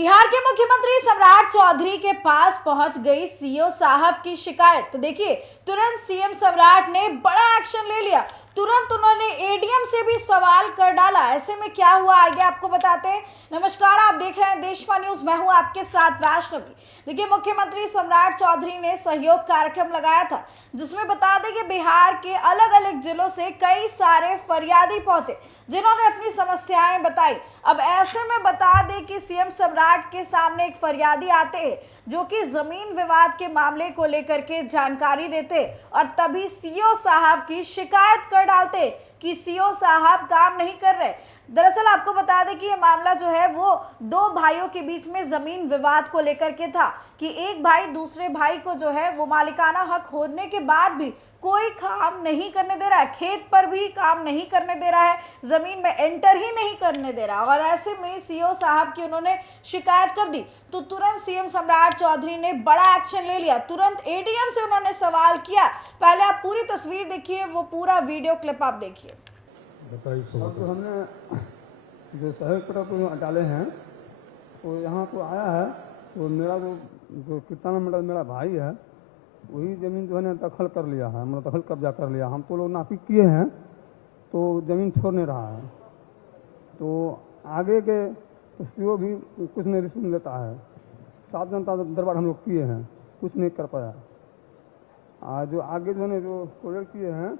बिहार के मुख्यमंत्री सम्राट चौधरी के पास पहुंच गई सीओ साहब की शिकायत। तो देखिए, तुरंत सीएम सम्राट ने बड़ा एक्शन ले लिया। तुरंत उन्होंने एडीएम से भी सवाल कर डाला। ऐसे में क्या हुआ आगे आपको बताते हैं। नमस्कार, आप देख रहे हैं देशवाणी न्यूज, मैं हूं आपके साथ वैष्णवी। देखिए, मुख्यमंत्री सम्राट चौधरी ने सहयोग कार्यक्रम लगाया था, जिसमें बता दें कि बिहार के अलग अलग जिलों से कई सारे फरियादी पहुंचे, जिन्होंने अपनी समस्याएं बताई। अब ऐसे में बता दें कि सीएम सम्राट के सामने एक फरियादी आते हैं, जो कि जमीन विवाद के मामले को लेकर के जानकारी देते और तभी सीओ साहब की शिकायत कर डालते कि सीओ साहब काम नहीं कर रहे। दरअसल आपको बता दें कि ये मामला जो है वो दो भाइयों के बीच में जमीन विवाद को लेकर के था कि एक भाई दूसरे भाई को जो है वो मालिकाना हक होने के बाद भी कोई काम नहीं करने दे रहा है, खेत पर भी काम नहीं करने दे रहा है, जमीन में एंटर ही नहीं करने दे रहा। और ऐसे में सीओ साहब की उन्होंने शिकायत कर दी, तो तुरंत सीएम सम्राट चौधरी ने बड़ा एक्शन ले लिया। तुरंत एडीएम से उन्होंने सवाल किया। पहले आप पूरी तस्वीर देखिए, वो पूरा वीडियो क्लिप आप देखिए। बताइए। तो हमने जो सहयोग पत्र डाले हैं तो यहाँ तो आया है, तो मेरा जो कितना मतलब मेरा भाई है वही ज़मीन जो है ना दखल कर लिया है, मतलब दखल कब्जा कर लिया। हम तो लोग नापी किए हैं तो ज़मीन छोड़ नहीं रहा है। तो आगे के तो सीओ भी कुछ नहीं रिस्पॉन्स लेता है। 7 जनता दरबार हम लोग किए हैं, कुछ नहीं कर पाया। जो आगे जो है ना जो प्रोजेक्ट किए हैं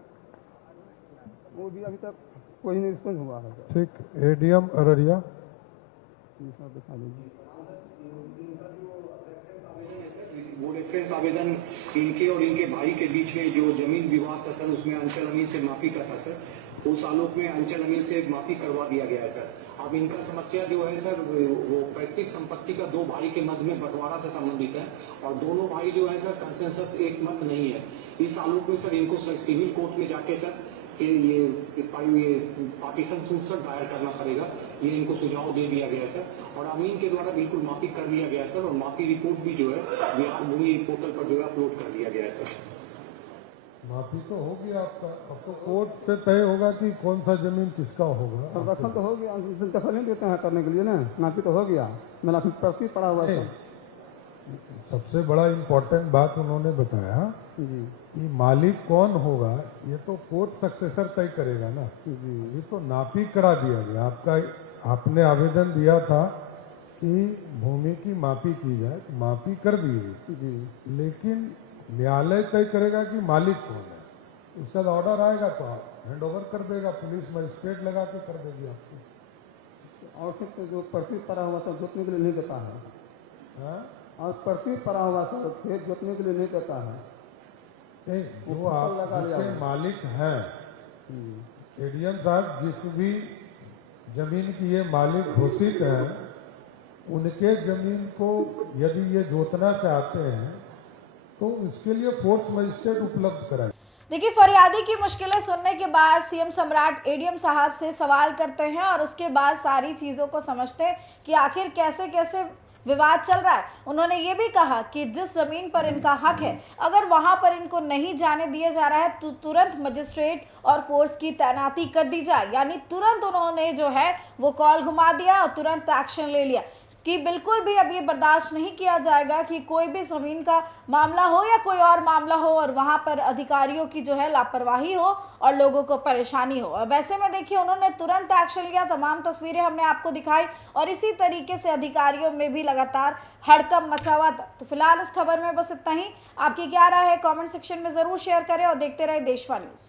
वो भी अभी तक कोई नहीं रिस्पॉन्स हुआ है। ठीक, एडीएम अररिया दिखा दीजिए। वो रेफरेंस आवेदन इनके और इनके भाई के बीच में जो जमीन विवाद था सर, उसमें अंचल अमीर से माफी का था सर। उस आलोक में अंचल अमीर से माफी करवा दिया गया है सर। अब इनका समस्या जो है सर, वो पैतृक संपत्ति का दो भाई के मध्य में बंटवारा से संबंधित है और दोनों भाई जो है सर कंसेंसस एक मत नहीं है। इस आलोक में सर इनको सर सिविल कोर्ट में जाके सर ये पार्टीशन सूट सर दायर करना पड़ेगा। ये इनको सुझाव दे दिया गया सर और अमीन के द्वारा बिल्कुल माफी कर दिया गया सर और माफी रिपोर्ट भी जो है बिहार भूमि पोर्टल पर जो है अपलोड कर दिया गया है सर। माफी तो होगी आपका, अब तो कोर्ट से तय होगा कि कौन सा जमीन किसका होगा। दखल तो हो गया, दखल नहीं देते हैं करने के लिए ना। नापी तो हो गया, मेरा प्रति पड़ा हुआ है। सबसे बड़ा इम्पोर्टेंट बात उन्होंने बताया जी कि मालिक कौन होगा ये तो कोर्ट सक्सेसर तय करेगा ना। जी ये तो नापी करा दिया गया आपका। आपने आवेदन दिया था कि भूमि की मापी की जाए, तो मापी कर दी गई, जी लेकिन न्यायालय तय करेगा कि मालिक कौन है। उसका ऑर्डर आएगा तो हैंड ओवर कर देगा, पुलिस मजिस्ट्रेट लगा के कर देगी आपको। और फिर तो जो प्रति पड़ा हुआ सब जोतने के लिए नहीं देता है। हाँ? और प्रति पड़ा हुआ सब खेत जोतने के लिए नहीं देता है। नहीं, जो आप जिसके मालिक हैं, एडीएम साहब जिस भी जमीन की ये मालिक घोषित हैं, उनके जमीन को यदि ये जोतना चाहते हैं तो उसके लिए फोर्स मजिस्ट्रेट उपलब्ध कराए। देखिए, फरियादी की मुश्किलें सुनने के बाद सीएम सम्राट एडीएम साहब से सवाल करते हैं और उसके बाद सारी चीज़ों को समझते हैं कि आखिर कैसे कैसे विवाद चल रहा है। उन्होंने ये भी कहा कि जिस जमीन पर इनका हक है, अगर वहां पर इनको नहीं जाने दिया जा रहा है तो तुरंत मजिस्ट्रेट और फोर्स की तैनाती कर दी जाए। यानी तुरंत उन्होंने जो है वो कॉल घुमा दिया और तुरंत एक्शन ले लिया कि बिल्कुल भी अब ये बर्दाश्त नहीं किया जाएगा कि कोई भी जमीन का मामला हो या कोई और मामला हो और वहां पर अधिकारियों की जो है लापरवाही हो और लोगों को परेशानी हो। अब ऐसे में देखिए, उन्होंने तुरंत एक्शन लिया। तमाम तस्वीरें हमने आपको दिखाई और इसी तरीके से अधिकारियों में भी लगातार हड़कंप मचा हुआ था। तो फिलहाल इस खबर में बस इतना ही। आपकी क्या राय है, कॉमेंट सेक्शन में जरूर शेयर करें और देखते रहे देशवाणी न्यूज।